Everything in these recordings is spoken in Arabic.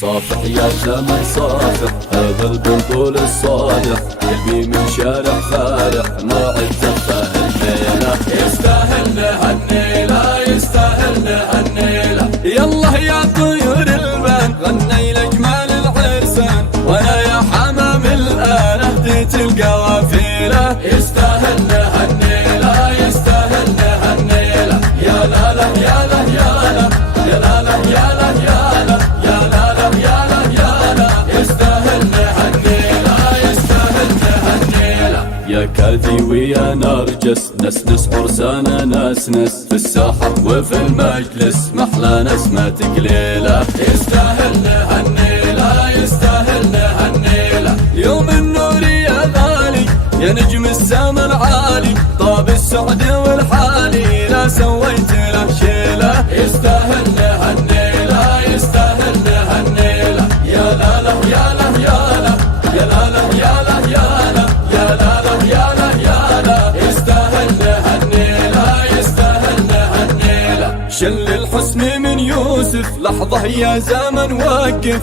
صافح يا زمن صافح، هذا البطول الصالح يبي من شارع فالح ما عد زفه الليله. يستاهل هالنيله، يستاهل هالنيله. يلا يا طيور البان غني لجمال العرسان، وانا يا حمام الان اهديت القوافيله. يستاهل هالنيله، يستاهل هالنيله. يا لا لا يا لا يا لا يا لا لا يا لا يا لا يا لا لا يا لا يا لا. يستاهل هالنيله، يستاهل هالنيله. يا كاذي ويا نرجس نسنس عرسانا نسنس، في الساحة وفي المجلس محلى نسمة قليلة. يستاهل هالنيلة، يستاهل هالنيلة. يوم النور يا غالي يا نجم السما العالي، طاب السعد والحالي لا سويت له شيلة. يستاهل هالنيلة، يستاهل هالنيلة. يا لا لا يا لا يا لا يا لا لا يا لا يا لا يا لا لا يا لا يا لا. يستاهل هالنيلة، يستاهل هالنيلة. شل الحسن من يوسف لحظة يا زمن وقف،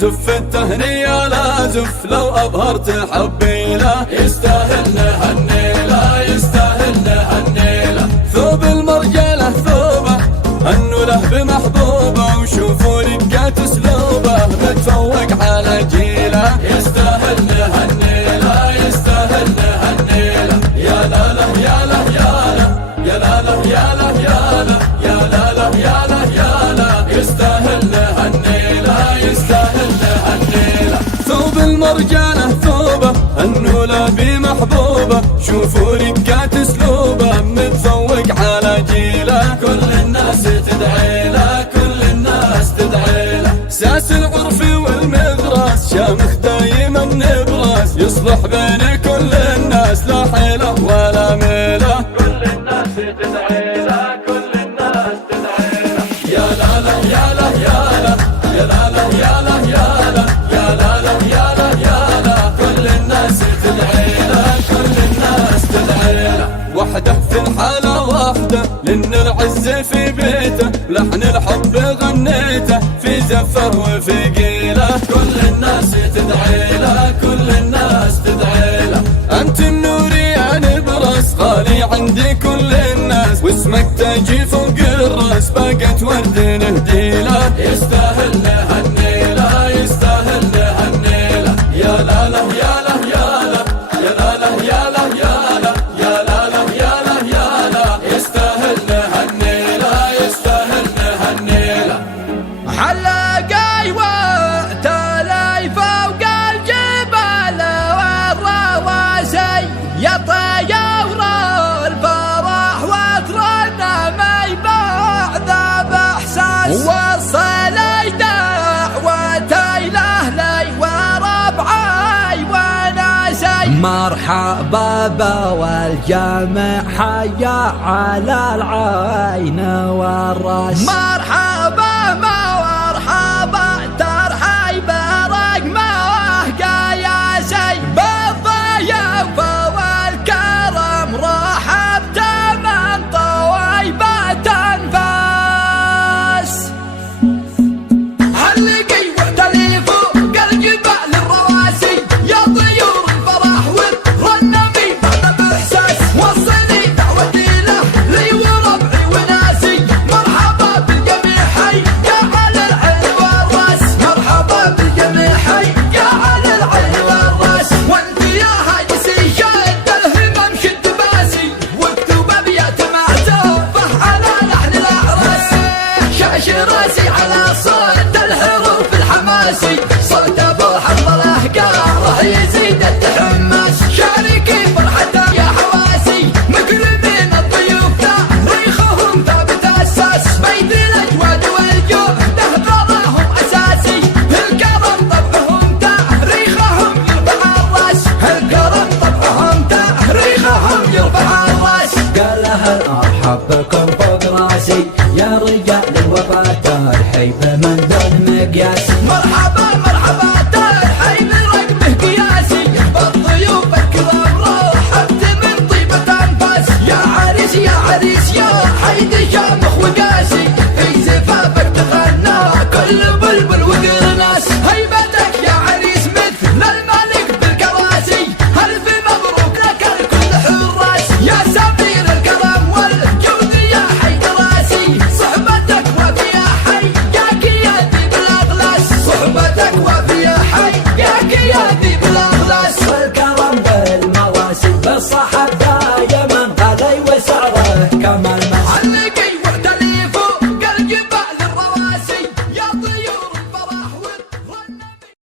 زف التهنية لا زف لو أظهرت حبيله. يستاهل هالنيلة، يستاهل هالنيلة. ثوب المرجلة ثوبه هنوا له بمحبوبه، وشوفوا رقات اسلوبه متفوق على جيله. يستاهل هالنيلة، يستاهل هالنيلة. يا لا لا يا لا يا لا يا لا لا يا لا يا لا يا لا لا يا لا يا لا. يستاهل هالنيلة، يستاهل هالنيلة. ثوب المرجانة ثوبه هنوا له بمحبوبه، شوفوا رقات اسلوبه متفوق على جيله. كل الناس تدعي له، كل الناس تدعي له. ساس العرف والمغراس شامخ دايما نبراس، يصلح بين كل الناس لا حيله ولا ميله. كل الناس تدعي له، كل الناس تدعي له. يا لا لا يا لا يا لا يا لا لا يا لا يا لا يا لا لا يا لا يا لا. كل الناس تدعي له، كل الناس تدعي له. وحده في الحالة واحدة لأن العز في بيته، لحن الحب غنيته في زفه وفي قيله. كل الناس تدعي له، كل الناس تدعي له. أنت النور يا نبرس غالي عندي كل الناس، واسمك تاجي فوق الراس باقت ورد نهديله. يستاهل هالنيلة، يستاهل هالنيلة. يا لا لا يا لا يا لا يا لا لا يا لا يا لا يا لا لا يا لا يا لا. يستاهل هالنيلة، يستاهل هالنيلة. حلقي وتلي فوق الجبال والرواسي، يا طيور الفرح وترنمي بعد باحساس، وصلي دعوتي لاهلي وربعي وناسي. مرحبا والجمع حيا على العين والراس، مرحبا مرحبا ترحيب رقمه قياسي، بالضيف والكرم رحبت من طويبة انفاس. علقي واعتلي فوق الجبال الرواسي، يا طيور الفرح والرنمي بعد باحساس، وصلي دعوتي له لي وربعي وناسي. مرحبا بالجميع حي يا على العين والراس، مرحبا بالجميع حي يا على العين والراس. وانت يا هاجسي شد الهمم شد باسي، واكتب ابيات معزوفه على لحن الاعراس. شاش راسي على صوت الحروف الحماسي، صوت ابو حنظله قاره يزيد التحماس. شاركي فرحته يا حواسي، مكرمين الضيوف تاريخهم ثابت اساس. بيت الاجواد والجود تهدرهم اساسي، الكرم طبعهم تاريخهم يرفع الراس، الكرم طبعهم تاريخهم يرفع الراس. قال لها ارحب بكم فوق راسي، يا رجال الوفاة ترحيب من دون مقياس. مرحبا مرحبا ترحيب رقمه قياسي، بالضيوف الكرام رحبت من طيبة انفاس. يا عريس يا عريس يا حيد شامخ وقاسي، في زفافك تخاف